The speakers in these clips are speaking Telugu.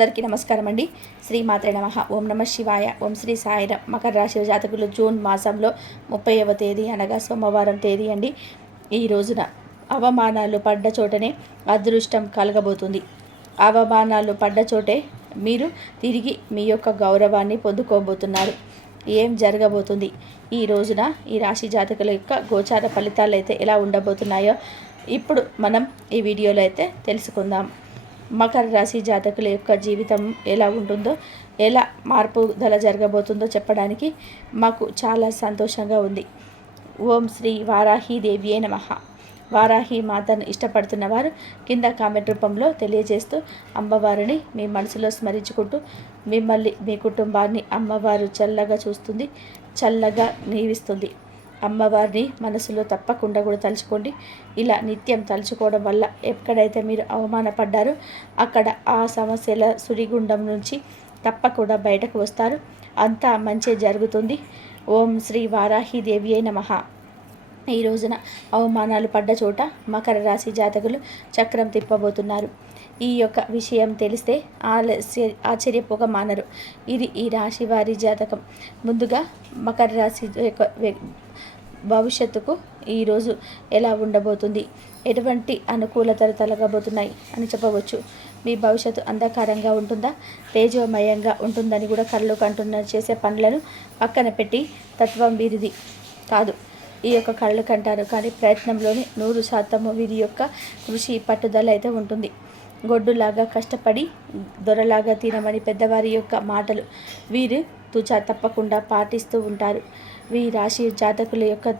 అందరికీ నమస్కారం అండి. శ్రీమాత్రే నమః. ఓం నమ శివాయ. ఓం శ్రీ సాయిరాం. మకర రాశి జాతకులు జూన్ మాసంలో 30వ తేదీ అనగా సోమవారం తేదీ అండి. ఈ రోజున అవమానాలు పడ్డ చోటనే అదృష్టం కలగబోతుంది. అవమానాలు పడ్డ చోటే మీరు తిరిగి మీ యొక్క గౌరవాన్ని పొందుకోబోతున్నారు. ఏం జరగబోతుంది ఈ రోజున ఈ రాశి జాతకుల యొక్క గోచార ఫలితాలు అయితే ఎలా ఉండబోతున్నాయో ఇప్పుడు మనం ఈ వీడియోలో అయితే తెలుసుకుందాం. మకర రాశి జాతకుల యొక్క జీవితం ఎలా ఉంటుందో, ఎలా మార్పుదల జరగబోతుందో చెప్పడానికి మాకు చాలా సంతోషంగా ఉంది. ఓం శ్రీ వారాహీదేవియే నమః. వారాహి మాతను ఇష్టపడుతున్న వారు కింద కామెంట్ రూపంలో తెలియజేస్తూ అమ్మవారిని మీ మనసులో స్మరించుకుంటూ మిమ్మల్ని, మీ కుటుంబాన్ని అమ్మవారు చల్లగా చూస్తుంది, చల్లగా నీవిస్తుంది. అమ్మవారిని మనసులో తప్పకుండా కూడా తలుచుకోండి. ఇలా నిత్యం తలుచుకోవడం వల్ల ఎక్కడైతే మీరు అవమానపడ్డారో అక్కడ ఆ సమస్యల సుడిగుండం నుంచి తప్పకుండా బయటకు వస్తారు. అంతా మంచి జరుగుతుంది. ఓం శ్రీ వారాహీదేవియే నమః. ఈ రోజున అవమానాలు పడ్డ చోట మకర రాశి జాతకులు చక్రం తిప్పబోతున్నారు. ఈ యొక్క విషయం తెలిస్తే ఆశ్చర్యపోక మానరు. ఇది ఈ రాశి వారి జాతకం. ముందుగా మకర రాశి యొక్క భవిష్యత్తుకు ఈరోజు ఎలా ఉండబోతుంది, ఎటువంటి అనుకూలతలు తొలగబోతున్నాయి అని చెప్పవచ్చు. మీ భవిష్యత్తు అంధకారంగా ఉంటుందా, తేజోమయంగా ఉంటుందని కూడా కళ్ళు కంటున్న చేసే పనులను పక్కన పెట్టి తత్వం వీరిది కాదు. ఈ యొక్క కళ్ళు కంటారు కానీ ప్రయత్నంలోనే 100% వీరి యొక్క కృషి పట్టుదల అయితే ఉంటుంది. గొడ్డులాగా కష్టపడి దొరలాగా తినమని పెద్దవారి యొక్క మాటలు వీరు తుచా తప్పకుండా పాటిస్తూ ఉంటారు. ఈ రాశి జాతకుల యొక్క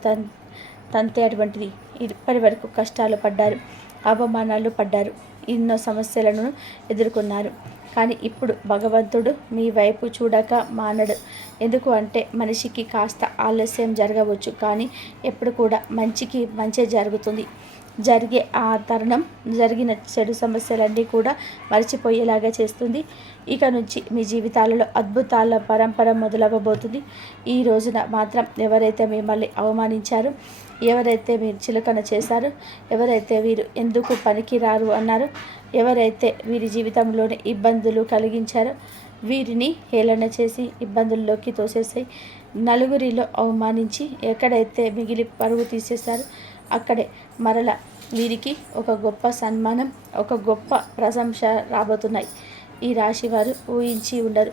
తంతే అటువంటిది. ఇప్పటి వరకు కష్టాలు పడ్డారు, అవమానాలు పడ్డారు, ఎన్నో సమస్యలను ఎదుర్కొన్నారు. కానీ ఇప్పుడు భగవంతుడు మీ వైపు చూడక మానడు. ఎందుకు అంటే మనిషికి కాస్త ఆలస్యం జరగవచ్చు, కానీ ఎప్పుడు కూడా మంచికి మంచే జరుగుతుంది. జరిగే ఆ తరుణం జరిగిన చెడు సమస్యలన్నీ కూడా మర్చిపోయేలాగా చేస్తుంది. ఇక నుంచి మీ జీవితాలలో అద్భుతాల పరంపర మొదలవ్వబోతుంది. ఈ రోజున మాత్రం ఎవరైతే మిమ్మల్ని అవమానించారో, ఎవరైతే మీరు చిలకన చేశారో, ఎవరైతే వీరు ఎందుకు పనికిరారు అన్నారో, ఎవరైతే వీరి జీవితంలోని ఇబ్బందులు కలిగించారో వీరిని హేళన చేసి ఇబ్బందుల్లోకి తోసేసి నలుగురిలో అవమానించి ఎక్కడైతే మిగిలి పరుగు తీసేశారో అక్కడే మరల వీరికి ఒక గొప్ప సన్మానం, ఒక గొప్ప ప్రశంస రాబోతున్నాయి. ఈ రాశి వారు ఊహించి ఉండరు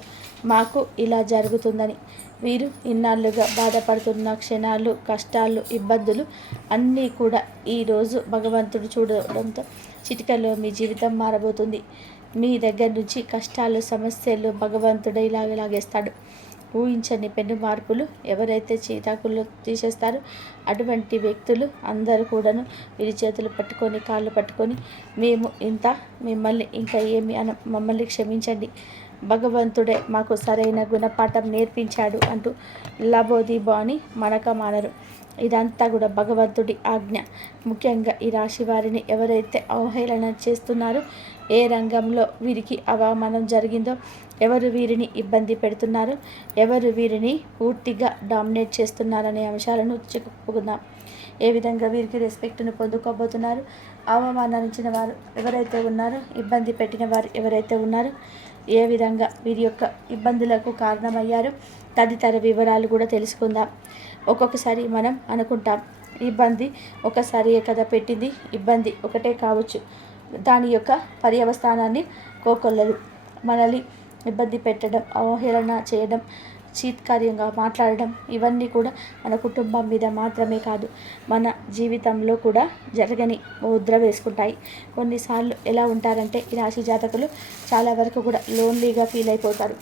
మాకు ఇలా జరుగుతుందని. వీరు ఇన్నాళ్ళుగా బాధపడుతున్న క్షణాలు, కష్టాలు, ఇబ్బందులు అన్నీ కూడా ఈరోజు భగవంతుడు చూడడంతో చిటికలో మీ జీవితం మారబోతుంది. మీ దగ్గర నుంచి కష్టాలు, సమస్యలు భగవంతుడు లాగేస్తాడు. ఊహించని పెను మార్పులు ఎవరైతే చీతాకుల్లో తీసేస్తారో అటువంటి వ్యక్తులు అందరూ కూడాను వీరి చేతులు పట్టుకొని, కాళ్ళు పట్టుకొని మేము ఇంత, మిమ్మల్ని ఇంకా ఏమి మమ్మల్ని క్షమించండి, భగవంతుడే మాకు సరైన గుణపాఠం నేర్పించాడు అంటూ లబోదిబో అని మనక మానరు. ఇదంతా కూడా భగవంతుడి ఆజ్ఞ. ముఖ్యంగా ఈ రాశి వారిని ఎవరైతే అవహేళన చేస్తున్నారో, ఏ రంగంలో వీరికి అవమానం జరిగిందో, ఎవరు వీరిని ఇబ్బంది పెడుతున్నారో, ఎవరు వీరిని పూర్తిగా డామినేట్ చేస్తున్నారనే అంశాలను చెప్పుకుందాం. ఏ విధంగా వీరికి రెస్పెక్ట్ను పొందుకోబోతున్నారు, అవమానించిన వారు ఎవరైతే ఉన్నారో, ఇబ్బంది పెట్టిన వారు ఎవరైతే ఉన్నారో, ఏ విధంగా వీరి యొక్క ఇబ్బందులకు కారణమయ్యారో తదితర వివరాలు కూడా తెలుసుకుందాం. ఒక్కొక్కసారి మనం అనుకుంటాం ఇబ్బంది ఒకసారి కదా పెట్టింది, ఇబ్బంది ఒకటే కావచ్చు, దాని యొక్క పర్యవస్థానాన్ని కోకొల్లలు మనల్ని ఇబ్బంది పెట్టడం, అవహేళన చేయడం, చీత్కార్యంగా మాట్లాడడం ఇవన్నీ కూడా మన కుటుంబం మీద మాత్రమే కాదు మన జీవితంలో కూడా జరగని ముద్ర వేసుకుంటాయి. కొన్నిసార్లు ఎలా ఉంటారంటే ఈ రాశి జాతకులు చాలా వరకు కూడా లోన్లీగా ఫీల్ అయిపోతారు.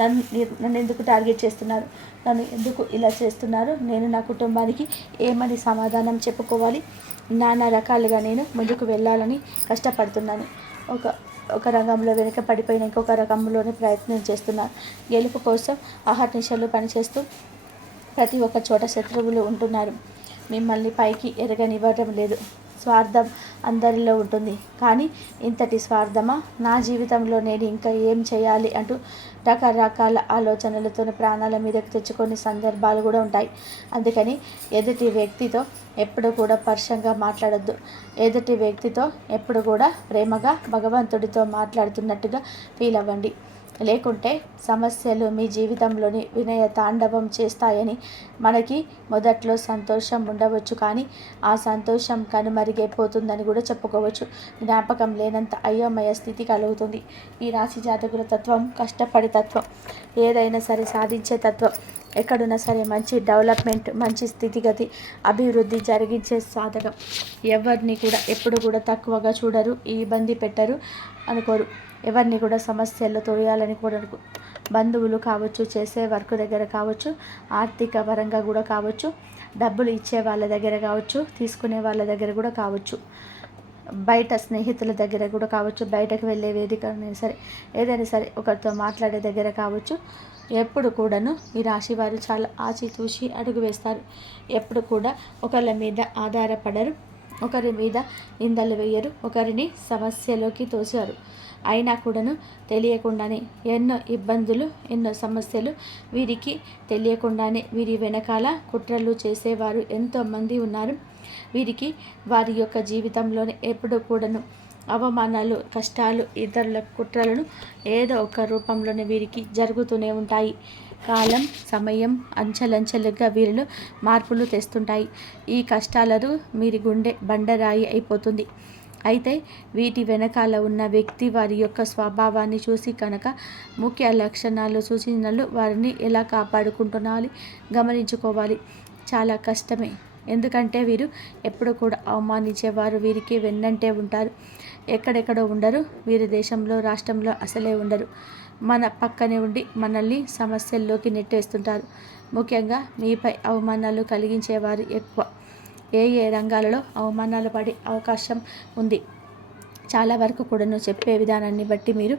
నన్ను ఎందుకు టార్గెట్ చేస్తున్నారు, నన్ను ఎందుకు ఇలా చేస్తున్నారు, నేను నా కుటుంబానికి ఏమని సమాధానం చెప్పుకోవాలి, నానా రకాలుగా నేను ముందుకు వెళ్ళాలని కష్టపడుతున్నాను, ఒక రంగంలో వెనుక పడిపోయిన ఇంకొక రంగంలోనే ప్రయత్నం చేస్తున్నారు, గెలుపు కోసం అహర్నిశలు పనిచేస్తూ ప్రతి ఒక్క చోట శత్రువులు ఉంటున్నారు, మిమ్మల్ని పైకి ఎరగనివ్వడం లేదు, స్వార్థం అందరిలో ఉంటుంది. కానీ ఇంతటి స్వార్థమా, నా జీవితంలో నేను ఇంకా ఏం చేయాలి అంటూ రకరకాల ఆలోచనలతో ప్రాణాల మీదకు తెచ్చుకొని సందర్భాలు కూడా ఉంటాయి. అందుకని ఎదుటి వ్యక్తితో ఎప్పుడు కూడా పరుషంగా మాట్లాడొద్దు. ఎదుటి వ్యక్తితో ఎప్పుడు కూడా ప్రేమగా భగవంతుడితో మాట్లాడుతున్నట్టుగా ఫీల్ అవ్వండి. లేకుంటే సమస్యలు మీ జీవితంలోని వినయ తాండవం చేస్తాయని. మనకి మొదట్లో సంతోషం ఉండవచ్చు, కానీ ఆ సంతోషం కనుమరుగైపోతుందని కూడా చెప్పుకోవచ్చు. జ్ఞాపకం లేనంత అయోమయ స్థితి కలుగుతుంది. ఈ రాశి జాతకుల తత్వం కష్టపడే తత్వం, ఏదైనా సరే సాధించే తత్వం, ఎక్కడున్నా సరే మంచి డెవలప్మెంట్, మంచి స్థితిగతి, అభివృద్ధి జరిగించే సాధకం. ఎవరిని కూడా ఎప్పుడు కూడా తక్కువగా చూడరు, ఇబ్బంది పెట్టరు, అనుకోరు. ఎవరిని కూడా సమస్యల్లో తోయాలని కూడా బంధువులు కావచ్చు, చేసే వర్క్ దగ్గర కావచ్చు, ఆర్థిక పరంగా కూడా కావచ్చు, డబ్బులు ఇచ్చే వాళ్ళ దగ్గర కావచ్చు, తీసుకునే వాళ్ళ దగ్గర కూడా కావచ్చు, బయట స్నేహితుల దగ్గర కూడా కావచ్చు, బయటకు వెళ్ళే వేదిక సరే, ఏదైనా సరే ఒకరితో మాట్లాడే దగ్గర కావచ్చు, ఎప్పుడు కూడాను ఈ రాశి వారు చాలా ఆచితూచి అడుగు వేస్తారు. ఎప్పుడు కూడా ఒకళ్ళ మీద ఆధారపడరు, ఒకరి మీద నిందలు వేయరు, ఒకరిని సమస్యలోకి తోసారు. అయినా కూడాను తెలియకుండానే ఎన్నో ఇబ్బందులు, ఎన్నో సమస్యలు వీరికి తెలియకుండానే వీరి వెనకాల కుట్రలు చేసేవారు ఎంతోమంది ఉన్నారు. వీరికి వారి యొక్క జీవితంలోనే ఎప్పుడు కూడాను అవమానాలు, కష్టాలు, ఇతరుల కుట్రలను ఏదో ఒక రూపంలోనే వీరికి జరుగుతూనే ఉంటాయి. కాలం, సమయం అంచెలంచెలుగా వీరిలో మార్పులు తెస్తుంటాయి. ఈ కష్టాలను వీరి గుండె బండరాయి అయిపోతుంది. అయితే వీటి వెనకాల ఉన్న వ్యక్తి వారి యొక్క స్వభావాన్ని చూసి కనుక ముఖ్య లక్షణాలు సూచనలు వారిని ఎలా కాపాడుకుంటున్నాలి గమనించుకోవాలి. చాలా కష్టమే. ఎందుకంటే వీరు ఎప్పుడు కూడా అవమానించేవారు వీరికి వెన్నంటే ఉంటారు. ఎక్కడెక్కడో ఉండరు. వీరి దేశంలో, రాష్ట్రంలో అసలే ఉండరు. మన పక్కనే ఉండి మనల్ని సమస్యల్లోకి నెట్టేస్తుంటారు. ముఖ్యంగా మీపై అవమానాలు కలిగించేవారు ఎక్కువ. ఏ రంగాలలో అవమానాలు పడే అవకాశం ఉంది. చాలా వరకు కూడాను చెప్పే విధానాన్ని బట్టి మీరు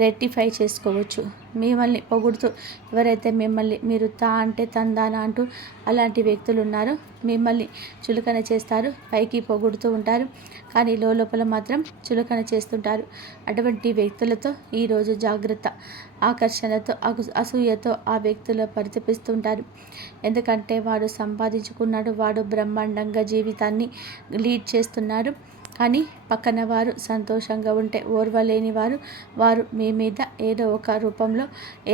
రెక్టిఫై చేసుకోవచ్చు. మిమ్మల్ని పొగుడుతూ ఎవరైతే మిమ్మల్ని మీరు తా అంటే తందానా అంటూ అలాంటి వ్యక్తులు ఉన్నారో మిమ్మల్ని చులకన చేస్తారు, పైకి పొగుడుతూ ఉంటారు, కానీ లోపల మాత్రం చులకన చేస్తుంటారు. అటువంటి వ్యక్తులతో ఈరోజు జాగ్రత్త. ఆకర్షణతో, అసూయతో ఆ వ్యక్తులు పరితపిస్తుంటారు. ఎందుకంటే వాడు సంపాదించుకున్నాడు, వాడు బ్రహ్మాండంగా జీవితాన్ని లీడ్ చేస్తున్నాడు, కానీ పక్కన వారు సంతోషంగా ఉంటే ఓర్వలేని వారు మీ మీద ఏదో ఒక రూపంలో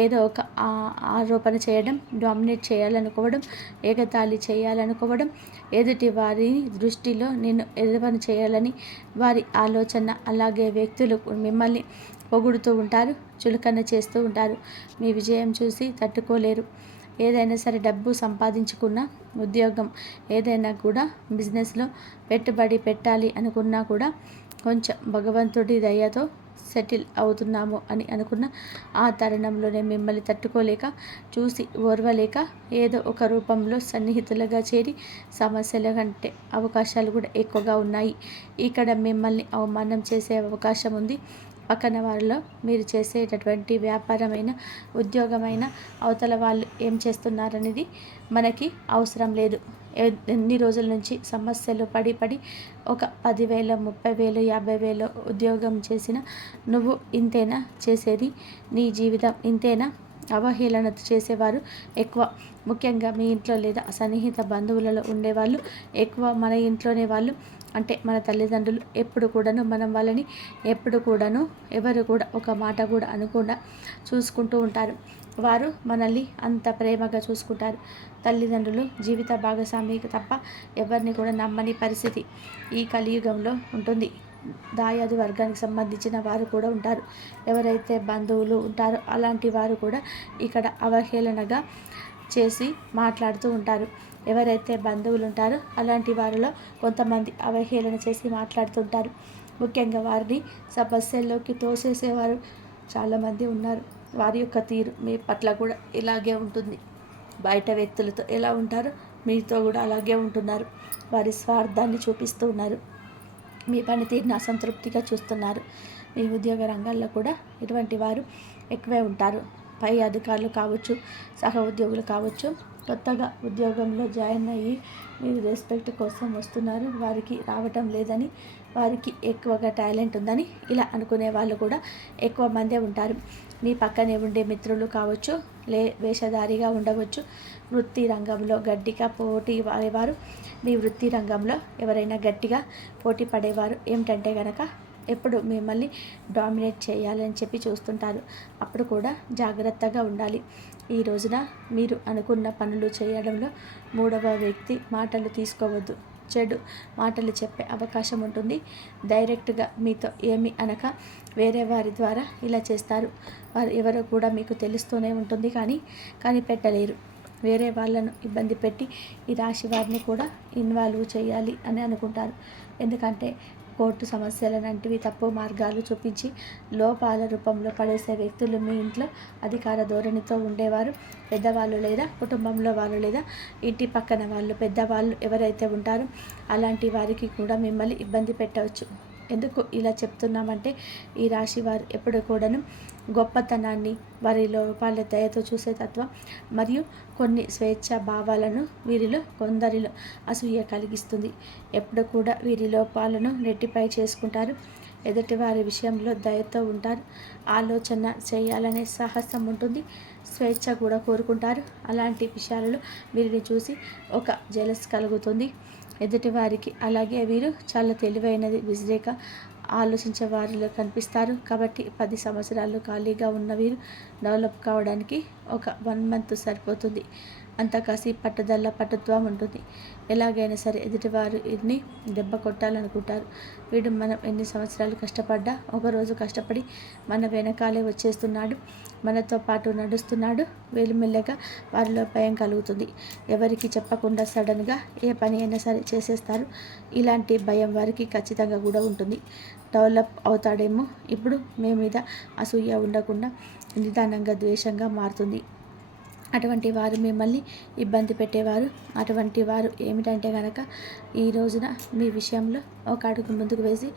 ఏదో ఒక ఆరోపణ చేయడం, డామినేట్ చేయాలనుకోవడం, ఎగతాళి చేయాలనుకోవడం, ఎదుటి వారి దృష్టిలో నిన్ను ఎదవని చేయాలని వారి ఆలోచన. అలాగే వ్యక్తులు మిమ్మల్ని పొగుడుతూ ఉంటారు, చులకన చేస్తూ ఉంటారు. మీ విజయం చూసి తట్టుకోలేరు. ఏదైనా సరే డబ్బు సంపాదించుకున్న, ఉద్యోగం ఏదైనా కూడా, బిజినెస్లో పెట్టుబడి పెట్టాలి అనుకున్నా కూడా కొంచెం భగవంతుడి దయతో సెటిల్ అవుతున్నాము అని అనుకున్న ఆ తరుణంలోనే మిమ్మల్ని తట్టుకోలేక, చూసి ఓర్వలేక ఏదో ఒక రూపంలో సన్నిహితులుగా చేరి సమస్యల కంటే అవకాశాలు కూడా ఎక్కువగా ఉన్నాయి. ఇక్కడ మిమ్మల్ని అవమానం చేసే అవకాశం ఉంది. పక్కన వారిలో మీరు చేసేటటువంటి వ్యాపారమైన, ఉద్యోగమైన అవతల వాళ్ళు ఏం చేస్తున్నారనేది మనకి అవసరం లేదు. ఎన్ని రోజుల నుంచి సమస్యలు పడి ఒక 10,000, 30,000, 50,000 ఉద్యోగం చేసిన నువ్వు ఇంతేనా చేసేది? నీ జీవితం ఇంతేనా? అవహేళన చేసేవారు ఎక్కువ. ముఖ్యంగా మీ ఇంట్లో లేదా సన్నిహిత బంధువులలో ఉండేవాళ్ళు ఎక్కువ. మన ఇంట్లోనే వాళ్ళు అంటే మన తల్లిదండ్రులు ఎప్పుడు కూడాను మనం వాళ్ళని ఎప్పుడు కూడాను ఎవరు కూడా ఒక మాట కూడా అనకుండా చూసుకుంటూ ఉంటారు. వారు మనల్ని అంత ప్రేమగా చూసుకుంటారు. తల్లిదండ్రులు జీవిత భాగస్వామికి తప్ప ఎవరిని కూడా నమ్మని పరిస్థితి ఈ కలియుగంలో ఉంటుంది. దాయాది వర్గానికి సంబంధించిన వారు కూడా ఉంటారు. ఎవరైతే బంధువులు ఉంటారో అలాంటి వారు కూడా ఇక్కడ అవహేళనగా చేసి మాట్లాడుతూ ఉంటారు. ఎవరైతే బంధువులు ఉంటారో అలాంటి వారిలో కొంతమంది అవహేళన చేసి మాట్లాడుతుంటారు. ముఖ్యంగా వారిని సమస్యల్లోకి తోసేసేవారు చాలామంది ఉన్నారు. వారి యొక్క తీరు మీ పట్ల కూడా ఇలాగే ఉంటుంది. బయట వ్యక్తులతో ఎలా ఉంటారో మీతో కూడా అలాగే ఉంటున్నారు. వారి స్వార్థాన్ని చూపిస్తూ ఉన్నారు. మీ పనితీరుని అసంతృప్తిగా చూస్తున్నారు. మీ ఉద్యోగ రంగాల్లో కూడా ఇటువంటి వారు ఎక్కువే ఉంటారు. పై అధికారులు కావచ్చు, సహ ఉద్యోగులు కావచ్చు, కొత్తగా ఉద్యోగంలో జాయిన్ అయ్యి మీరు రెస్పెక్ట్ కోసం వస్తున్నారు, వారికి రావటం లేదని, వారికి ఎక్కువగా టాలెంట్ ఉందని ఇలా అనుకునే వాళ్ళు కూడా ఎక్కువ మందే ఉంటారు. మీ పక్కనే ఉండే మిత్రులు కావచ్చు, వేషధారిగా ఉండవచ్చు, వృత్తి రంగంలో గట్టిగా పోటీ పడేవారు, మీ వృత్తి రంగంలో ఎవరైనా గట్టిగా పోటీ పడేవారు ఏమిటంటే కనుక ఎప్పుడు మిమ్మల్ని డామినేట్ చేయాలని చెప్పి చూస్తుంటారు. అప్పుడు కూడా జాగ్రత్తగా ఉండాలి. ఈ రోజున మీరు అనుకున్న పనులు చేయడంలో మూడవ వ్యక్తి మాటలు తీసుకోవద్దు. చెడు మాటలు చెప్పే అవకాశం ఉంటుంది. డైరెక్ట్గా మీతో ఏమి అనక వేరే వారి ద్వారా ఇలా చేస్తారు. వారు ఎవరో కూడా మీకు తెలుస్తూనే ఉంటుంది, కానీ కనిపెట్టలేరు. వేరే వాళ్ళను ఇబ్బంది పెట్టి ఈ రాశి వారిని కూడా ఇన్వాల్వ్ చేయాలి అని అనుకుంటారు. ఎందుకంటే కోర్టు సమస్యలనంటివి తప్పు మార్గాలు చూపించి లోపాల రూపంలో పడేసే వ్యక్తులు మీ ఇంట్లో అధికార ధోరణితో ఉండేవారు. పెద్దవాళ్ళు లేదా కుటుంబంలో వాళ్ళు లేదా ఇంటి పక్కన వాళ్ళు పెద్దవాళ్ళు ఎవరైతే ఉంటారో అలాంటి వారికి కూడా మిమ్మల్ని ఇబ్బంది పెట్టవచ్చు. ఎందుకు ఇలా చెప్తున్నామంటే ఈ రాశి వారు ఎప్పుడు కూడాను గొప్పతనాన్ని, వారి లోపాల దయతో చూసే తత్వం మరియు కొన్ని స్వేచ్ఛ భావాలను వీరిలో కొందరిలో అసూయ కలిగిస్తుంది. ఎప్పుడు కూడా వీరి లోపాలను రెట్టిపై చేసుకుంటారు. ఎదుటి వారి విషయంలో దయతో ఉంటారు. ఆలోచన చేయాలనే సాహసం ఉంటుంది. స్వేచ్ఛ కూడా కోరుకుంటారు. అలాంటి విషయాలలో వీరిని చూసి ఒక జెలస్ కలుగుతుంది ఎదుటి వారికి. అలాగే వీరు చాలా తెలివైనది, విసిరేక ఆలోచించే వారిలో కనిపిస్తారు. కాబట్టి 10 సంవత్సరాలు ఖాళీగా ఉన్న వీరు డెవలప్ కావడానికి ఒక 1 మంత్ సరిపోతుంది. అంత కసి, పట్టుదల, పటుత్వం ఉంటుంది. ఎలాగైనా సరే ఎదుటివారిని దెబ్బ కొట్టాలనుకుంటారు. వీడు మనం ఎన్ని సంవత్సరాలు కష్టపడ్డా ఒకరోజు కష్టపడి మన వెనకాలే వచ్చేస్తున్నాడు, మనతో పాటు నడుస్తున్నాడు. మెల్లగా వారిలో భయం కలుగుతుంది. ఎవరికి చెప్పకుండా సడన్గా ఏ పని అయినా సరే చేసేస్తారు. ఇలాంటి భయం వారికి ఖచ్చితంగా కూడా ఉంటుంది. డెవలప్ అవుతాడేమో, ఇప్పుడు మీ మీద అసూయ ఉండకుండా నిదానంగా ద్వేషంగా మారుతుంది. అటువంటి వారు మిమ్మల్ని ఇబ్బంది పెట్టేవారు. అటువంటి వారు ఏమిటంటే కనుక ఈ రోజున మీ విషయంలో ఒక అడుగు ముందుకు వేసి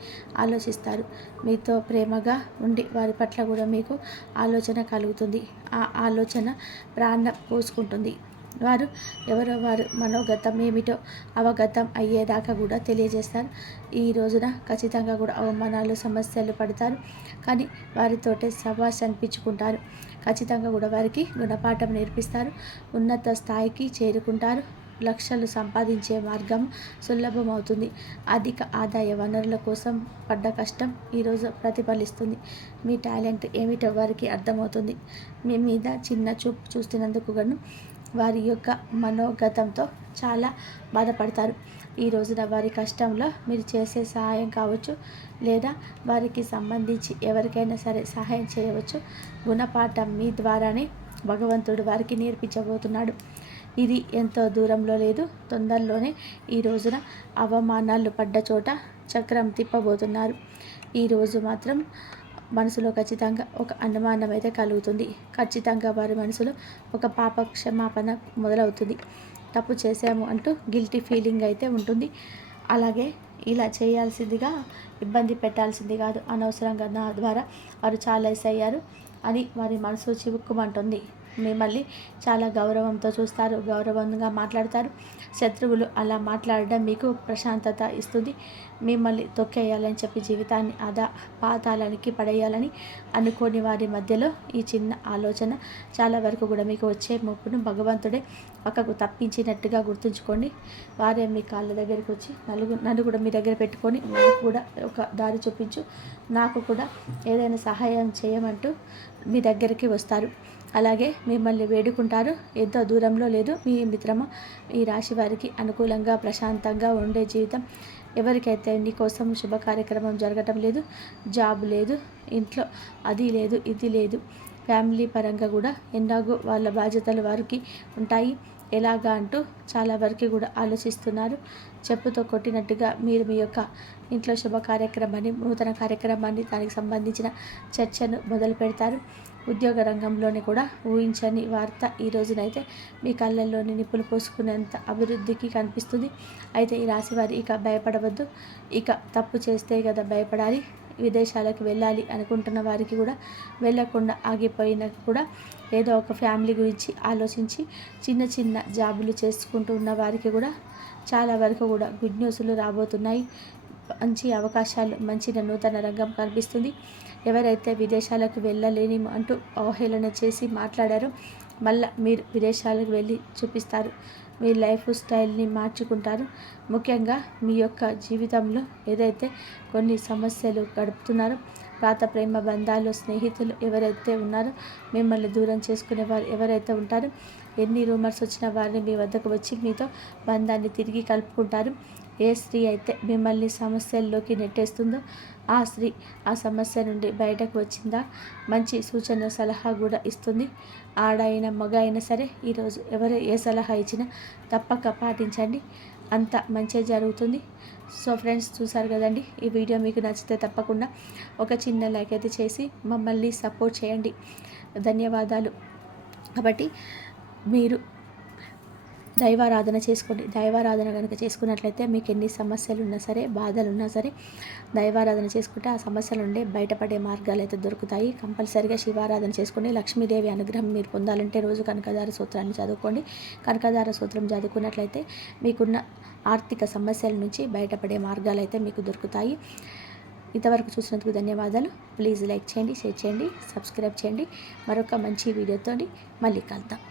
ఆలోచిస్తారు. మీతో ప్రేమగా ఉండి వారి పట్ల కూడా మీకు ఆలోచన కలుగుతుంది. ఆ ఆలోచన ప్రాణం పోసుకుంటుంది. వారు ఎవరో వారు మనోగతం ఏమిటో అవగతం అయ్యేదాకా కూడా తెలియజేస్తారు. ఈ రోజున ఖచ్చితంగా కూడా అవమానాలు, సమస్యలు పడతారు. కానీ వారితోటే సవాస్ అనిపించుకుంటారు. ఖచ్చితంగా కూడా వారికి గుణపాఠం నేర్పిస్తారు. ఉన్నత స్థాయికి చేరుకుంటారు. లక్షలు సంపాదించే మార్గం సులభం అవుతుంది. అధిక ఆదాయ వనరుల కోసం పడ్డ కష్టం ఈరోజు ప్రతిఫలిస్తుంది. మీ టాలెంట్ ఏమిటో వారికి అర్థమవుతుంది. మీ మీద చిన్న చూపు చూస్తున్నందుకు గాను వారి యొక్క మనోగతంతో చాలా బాధపడతారు. ఈ రోజున వారి కష్టంలో మీరు చేసే సహాయం కావచ్చు, లేదా వారికి సంబంధించి ఎవరికైనా సరే సహాయం చేయవచ్చు. గుణపాఠం మీ ద్వారానే భగవంతుడు వారికి నేర్పించబోతున్నాడు. ఇది ఎంతో దూరంలో లేదు, తొందరలోనే ఈ రోజున అవమానాలు పడ్డ చోట చక్రం తిప్పబోతున్నారు. ఈరోజు మాత్రం మనసులో ఖచ్చితంగా ఒక అనుమానం అయితే కలుగుతుంది. ఖచ్చితంగా వారి మనసులో ఒక పాప క్షమాపణ మొదలవుతుంది. తప్పు చేశాము అంటూ గిల్టీ ఫీలింగ్ అయితే ఉంటుంది. అలాగే ఇలా చేయాల్సిందిగా, ఇబ్బంది పెట్టాల్సింది కాదు, అనవసరంగా నా ద్వారా వారు చాలా అయ్యారు అని వారి మనసు చివుక్కుమంటుంది. మిమ్మల్ని చాలా గౌరవంతో చూస్తారు, గౌరవంగా మాట్లాడతారు. శత్రువులు అలా మాట్లాడడం మీకు ప్రశాంతత ఇస్తుంది. మిమ్మల్ని తొక్కేయాలని చెప్పి జీవితాన్ని పాతాళానికి పడేయాలని అనుకోని వారి మధ్యలో ఈ చిన్న ఆలోచన చాలా వరకు కూడా మీకు వచ్చే మొప్పును భగవంతుడే పక్కకు తప్పించినట్టుగా గుర్తుంచుకోండి. వారే మీ కాళ్ళ దగ్గరికి వచ్చి నన్ను కూడా మీ దగ్గర పెట్టుకొని నాకు కూడా ఒక దారి చూపించు, నాకు కూడా ఏదైనా సహాయం చేయమంటూ మీ దగ్గరికి వస్తారు. అలాగే మిమ్మల్ని వేడుకుంటారు. ఎంతో దూరంలో లేదు మీ మిత్రమ. ఈ రాశి వారికి అనుకూలంగా ప్రశాంతంగా ఉండే జీవితం. ఎవరికైతే నీకోసం శుభ కార్యక్రమం జరగటం లేదు, జాబ్ లేదు, ఇంట్లో అది లేదు, ఇది లేదు, ఫ్యామిలీ పరంగా కూడా ఎన్నాగో వాళ్ళ బాధ్యతలు వారికి ఉంటాయి. ఎలాగా అంటూ చాలా వరకు కూడా ఆలోచిస్తున్నారు. చెప్పుతో కొట్టినట్టుగా మీరు మీ యొక్క ఇంట్లో శుభ కార్యక్రమాన్ని, నూతన కార్యక్రమాన్ని, దానికి సంబంధించిన చర్చను మొదలు పెడతారు. ఉద్యోగ రంగంలోనే కూడా ఊహించని వార్త ఈ రోజునైతే మీ కళ్ళల్లోని నిప్పులు పోసుకునేంత అభివృద్ధికి కనిపిస్తుంది. అయితే ఈ రాశివారు ఇక భయపడవద్దు. ఇక తప్పు చేస్తే కదా భయపడాలి. విదేశాలకు వెళ్ళాలి అనుకుంటున్న వారికి కూడా వెళ్ళకుండా ఆగిపోయినా కూడా ఏదో ఒక ఫ్యామిలీ గురించి ఆలోచించి చిన్న చిన్న జాబులు చేసుకుంటూ ఉన్న వారికి కూడా చాలా వరకు కూడా గుడ్ న్యూస్లు రాబోతున్నాయి. మంచి అవకాశాలు, మంచి నూతన రంగం కనిపిస్తుంది. ఎవరైతే విదేశాలకు వెళ్ళలేని అంటూ అవహేళన చేసి మాట్లాడారో మళ్ళీ మీరు విదేశాలకు వెళ్ళి చూపిస్తారు. మీ లైఫ్ స్టైల్ని మార్చుకుంటారు. ముఖ్యంగా మీ యొక్క జీవితంలో ఏదైతే కొన్ని సమస్యలు గడుపుతున్నారో, పాత ప్రేమ బంధాలు, స్నేహితులు ఎవరైతే ఉన్నారో, మిమ్మల్ని దూరం చేసుకునేవారు ఎవరైతే ఉంటారో, ఎన్ని రూమర్స్ వచ్చిన వారిని మీ వద్దకు వచ్చి మీతో బంధాన్ని తిరిగి కలుపుకుంటారు. ఏ స్త్రీ అయితే మిమ్మల్ని సమస్యల్లోకి నెట్టేస్తుందో ఆ స్త్రీ ఆ సమస్య నుండి బయటకు వచ్చిందా మంచి సూచన సలహా కూడా ఇస్తుంది. ఆడైనా మగ అయినా సరే ఈరోజు ఎవరు ఏ సలహా ఇచ్చినా తప్పక పాటించండి, అంత మంచి జరుగుతుంది. సో ఫ్రెండ్స్, చూసారు కదండి, ఈ వీడియో మీకు నచ్చితే తప్పకుండా ఒక చిన్న లైక్ అయితే చేసి మమ్మల్ని సపోర్ట్ చేయండి. ధన్యవాదాలు. కాబట్టి మీరు దైవారాధన చేసుకోండి. దైవారాధన కనుక చేసుకున్నట్లయితే మీకు ఎన్ని సమస్యలు ఉన్నా సరే, బాధలు ఉన్నా సరే, దైవారాధన చేసుకుంటే ఆ సమస్యల నుండి బయటపడే మార్గాలు అయితే దొరుకుతాయి. కంపల్సరిగా శివారాధన చేసుకోండి. లక్ష్మీదేవి అనుగ్రహం మీరు పొందాలంటే రోజు కనకదార సూత్రాన్ని చదువుకోండి. కనకదార సూత్రం చదువుకున్నట్లయితే మీకున్న ఆర్థిక సమస్యల నుంచి బయటపడే మార్గాలు అయితే మీకు దొరుకుతాయి. ఇంతవరకు చూసినందుకు ధన్యవాదాలు. ప్లీజ్ లైక్ చేయండి, షేర్ చేయండి, సబ్స్క్రైబ్ చేయండి. మరొక మంచి వీడియోతో మళ్ళీ కలుద్దాం.